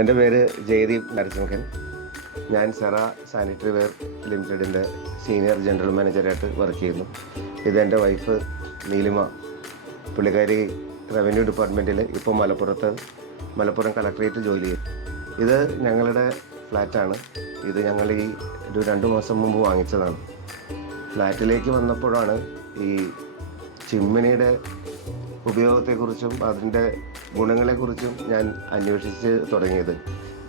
എൻ്റെ പേര് ജയദീപ് നരസിംഹൻ. ഞാൻ സെറ സാനിറ്ററി വെയർ ലിമിറ്റഡിൻ്റെ സീനിയർ ജനറൽ മാനേജറായിട്ട് വർക്ക് ചെയ്യുന്നു. ഇതെൻ്റെ വൈഫ് നീലിമ. പുള്ളിക്കാരി റവന്യൂ ഡിപ്പാർട്ട്മെൻറ്റിൽ ഇപ്പോൾ മലപ്പുറം കളക്ട്രേറ്റ് ജോലി ചെയ്യും. ഇത് ഞങ്ങളുടെ ഫ്ലാറ്റാണ്. ഇത് ഞങ്ങൾ ഈ ഒരു 2 മാസം മുമ്പ് വാങ്ങിച്ചതാണ്. ഫ്ലാറ്റിലേക്ക് വന്നപ്പോഴാണ് ഈ ചിമ്മിനിയുടെ ഉപയോഗത്തെക്കുറിച്ചും അതിൻ്റെ ഗുണങ്ങളെക്കുറിച്ചും ഞാൻ അന്വേഷിച്ച് തുടങ്ങിയത്.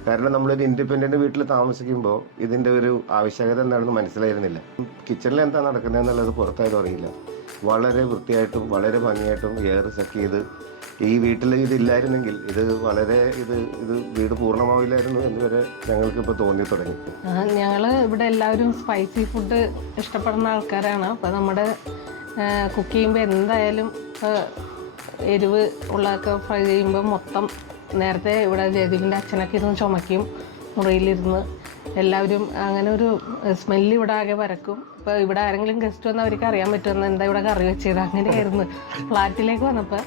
കാരണം നമ്മളൊരു ഇൻഡിപെൻഡൻറ്റ് വീട്ടിൽ താമസിക്കുമ്പോൾ ഇതിൻ്റെ ഒരു ആവശ്യകത എന്താണെന്ന് മനസ്സിലായിരുന്നില്ല. കിച്ചണിൽ എന്താ നടക്കുന്നതെന്നുള്ളത് പുറത്തായത് അറിയില്ല. വളരെ വൃത്തിയായിട്ടും വളരെ ഭംഗിയായിട്ടും എയർ സക്ക് ചെയ്ത് ഈ വീട്ടിൽ ഇതില്ലായിരുന്നെങ്കിൽ ഇത് വീട് പൂർണ്ണമാവില്ലായിരുന്നു എന്ന് വരെ ഞങ്ങൾക്കിപ്പോൾ തോന്നി തുടങ്ങി. ഞങ്ങൾ ഇവിടെ എല്ലാവരും സ്പൈസി ഫുഡ് ഇഷ്ടപ്പെടുന്ന ആൾക്കാരാണ്. അപ്പോൾ നമ്മുടെ കുക്ക് ചെയ്യുമ്പോൾ എന്തായാലും എരിവ് ഉള്ളതൊക്കെ ഫ്രൈ ചെയ്യുമ്പോൾ മൊത്തം നേരത്തെ ഇവിടെ ജയദീപിൻ്റെ അച്ഛനൊക്കെ ഇരുന്ന് ചുമയ്ക്കും. മുറിയിലിരുന്ന് എല്ലാവരും അങ്ങനെ ഒരു സ്മെല്ല് ഇവിടെ ആകെ പരക്കും. ഇപ്പോൾ ഇവിടെ ആരെങ്കിലും ഗസ്റ്റ് വന്നാൽ അവർക്ക് അറിയാൻ പറ്റുമെന്ന് എന്താ ഇവിടെ കറി വെച്ചത് അങ്ങനെയായിരുന്നു. ഫ്ലാറ്റിലേക്ക് വന്നപ്പോൾ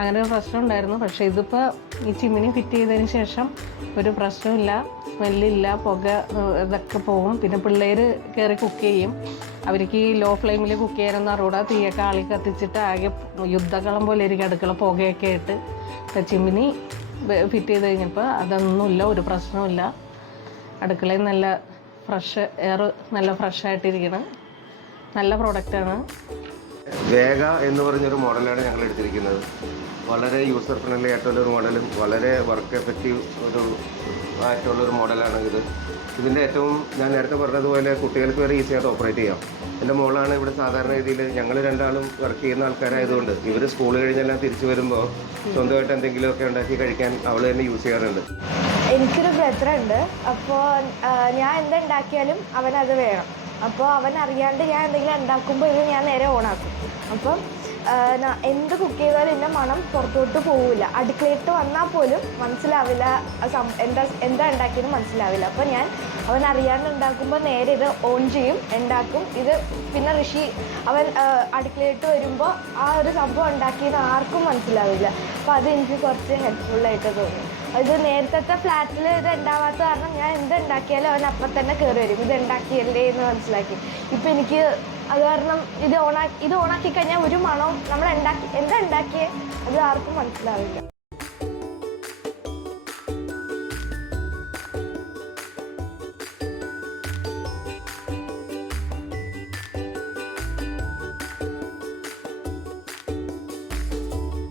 അങ്ങനെ ഒരു പ്രശ്നം ഉണ്ടായിരുന്നു. പക്ഷേ ഇതിപ്പോൾ ഈ ചിമ്മിനി ഫിറ്റ് ചെയ്തതിന് ശേഷം ഒരു പ്രശ്നമില്ല, സ്മെല്ലില്ല, പുക ഇതൊക്കെ പോകും. പിന്നെ പിള്ളേർ കയറി കുക്ക് ചെയ്യും. അവർക്ക് ഈ ലോ ഫ്ലെയിമിൽ കുക്ക് ചെയ്യാനൊന്നും അറിയൂടാ. തീയൊക്കെ ആളി കത്തിച്ചിട്ട് ആകെ യുദ്ധകളം പോലെ ഇരിക്കും അടുക്കള, പുകയൊക്കെ ആയിട്ട്. ചിമ്മിനി ഫിറ്റ് ചെയ്ത് കഴിഞ്ഞപ്പോൾ അതൊന്നുമില്ല, ഒരു പ്രശ്നമില്ല. അടുക്കളയിൽ നല്ല ഫ്രഷ് എയർ, നല്ല ഫ്രഷായിട്ടിരിക്കണം. നല്ല പ്രോഡക്റ്റാണ്. വേഗ എന്ന് പറഞ്ഞൊരു മോഡലാണ് ഞങ്ങൾ എടുത്തിരിക്കുന്നത്. വളരെ യൂസർ ഫ്രണ്ട്ലി ആയിട്ടുള്ളൊരു മോഡലും വളരെ വർക്ക് എഫക്റ്റീവ് ആയിട്ടുള്ളൊരു മോഡലാണ് ഇത്. ഇതിൻ്റെ ഏറ്റവും ഞാൻ നേരത്തെ പറഞ്ഞതുപോലെ കുട്ടികൾക്ക് വരെ ഈസിയായിട്ട് ഓപ്പറേറ്റ് ചെയ്യാം. എൻ്റെ മോളാണ് ഇവിടെ സാധാരണ രീതിയിൽ ഞങ്ങൾ രണ്ടാളും വർക്ക് ചെയ്യുന്ന ആൾക്കാരായതുകൊണ്ട് ഇവർ സ്കൂൾ കഴിഞ്ഞെല്ലാം തിരിച്ചു വരുമ്പോൾ സ്വന്തമായിട്ട് എന്തെങ്കിലുമൊക്കെ ഉണ്ടാക്കി കഴിക്കാൻ അവൾ തന്നെ യൂസ് ചെയ്യാറുണ്ട്. എനിക്കൊരു ബ്രദറുണ്ട്. അപ്പോൾ ഞാൻ എന്തുണ്ടാക്കിയാലും അവനത് വേണം. അപ്പോൾ അവൻ അറിയാണ്ട് ഞാൻ എന്തെങ്കിലും ഉണ്ടാക്കുമ്പോൾ ഇത് ഞാൻ നേരെ ഓണാക്കും. അപ്പം എന്ത് കുക്ക് ചെയ്താലും എൻ്റെ മണം പുറത്തോട്ട് പോവില്ല. അടുക്കളയിട്ട് വന്നാൽ പോലും മനസ്സിലാവില്ല എന്താ ഉണ്ടാക്കിയെന്ന് മനസ്സിലാവില്ല. അപ്പോൾ ഞാൻ അവൻ അറിയാണ്ട് ഉണ്ടാക്കുമ്പോൾ നേരെ ഇത് ഓൺ ചെയ്യും, ഉണ്ടാക്കും. ഇത് പിന്നെ അവൻ അടുക്കളയിട്ട് വരുമ്പോൾ ആ ഒരു സംഭവം ഉണ്ടാക്കിയത് ആർക്കും മനസ്സിലാവില്ല. അപ്പോൾ അത് എനിക്ക് കുറച്ച് ഹെൽപ്ഫുള്ളായിട്ട് തോന്നി. ഇത് നേരത്തെ ഫ്ലാറ്റിൽ ഇത് ഉണ്ടാവാത്ത കാരണം ഞാൻ എന്തുണ്ടാക്കിയാലും അവൻ അപ്പം തന്നെ കയറി വരും, ഇത് ഉണ്ടാക്കിയല്ലേ എന്ന് മനസ്സിലാക്കി. ഇപ്പം എനിക്ക് അത് കാരണം ഇത് ഓണാക്കി കഴിഞ്ഞാൽ ഒരു മണവും എന്താ ഉണ്ടാക്കിയേ അത് ആർക്കും മനസ്സിലാവില്ല.